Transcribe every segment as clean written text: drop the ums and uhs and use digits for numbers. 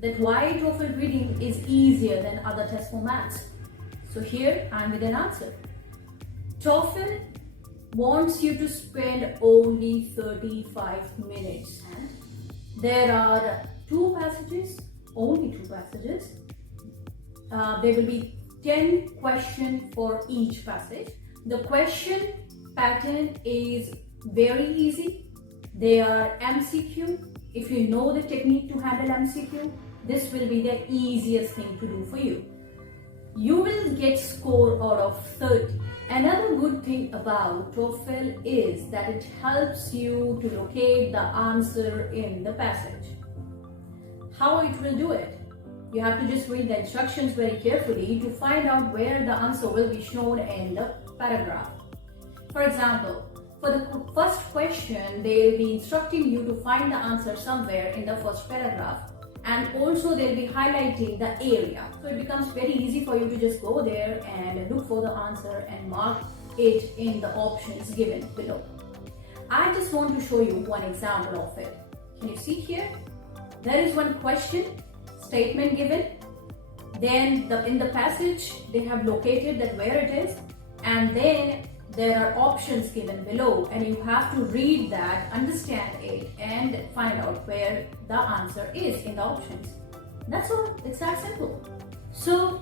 that why TOEFL reading is easier than other test formats. So here I'm with an answer. TOEFL wants you to spend only 35 minutes, and there are only two passages. There will be 10 questions for each passage. The question pattern is very easy. They are MCQ. If you know the technique to handle MCQ, this will be the easiest thing to do for you. You will get score out of 30. Another good thing about TOEFL is that it helps you to locate the answer in the passage. How it will do it? You have to just read the instructions very carefully to find out where the answer will be shown in the paragraph. For example, for the first question, they will be instructing you to find the answer somewhere in the first paragraph, and also they'll be highlighting the area. So it becomes very easy for you to just go there and look for the answer and mark it in the options given below. I just want to show you one example of it. Can you see here? There is one question statement given. Then in the passage, they have located that where it is, and then there are options given below, and you have to read that, understand it, and find out where the answer is in the options. That's all. It's that simple. So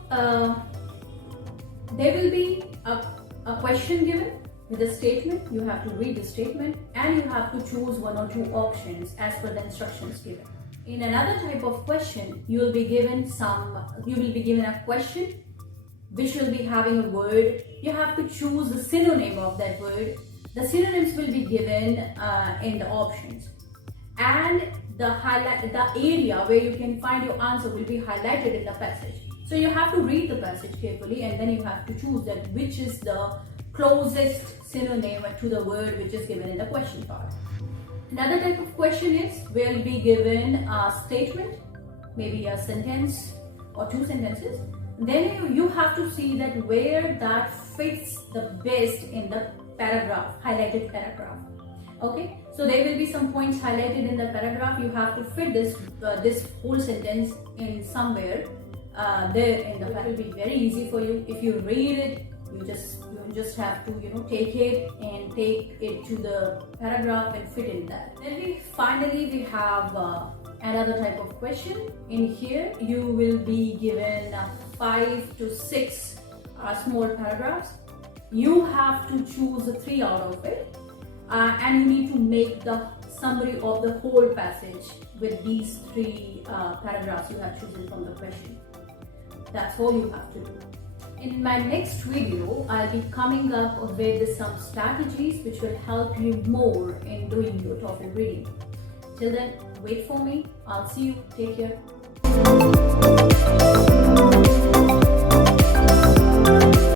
there will be a question given with a statement. You have to read the statement, and you have to choose one or two options as per the instructions given. In another type of question, you will be given a question which will be having a word. You have to choose the synonym of that word. The synonyms will be given in the options, and the area where you can find your answer will be highlighted in the passage. So you have to read the passage carefully, and then you have to choose that which is the closest synonym to the word which is given in the question part. Another type of question is where you'll be given a statement, maybe a sentence or two sentences. Then you have to see that where that fits the best in the paragraph, highlighted paragraph. Okay, so there will be some points highlighted in the paragraph. You have to fit this whole sentence in somewhere there in the paragraph. It will be very easy for you. If you read it, you just have to take it and take it to the paragraph and fit in that. Then finally we have another type of question. In here you will be given 5 to 6 small paragraphs. You have to choose 3 out of it, and you need to make the summary of the whole passage with these 3 paragraphs you have chosen from the question. That's all you have to do. In my next video, I'll be coming up with some strategies which will help you more in doing your TOEFL reading. Till then, wait for me. I'll see you. Take care.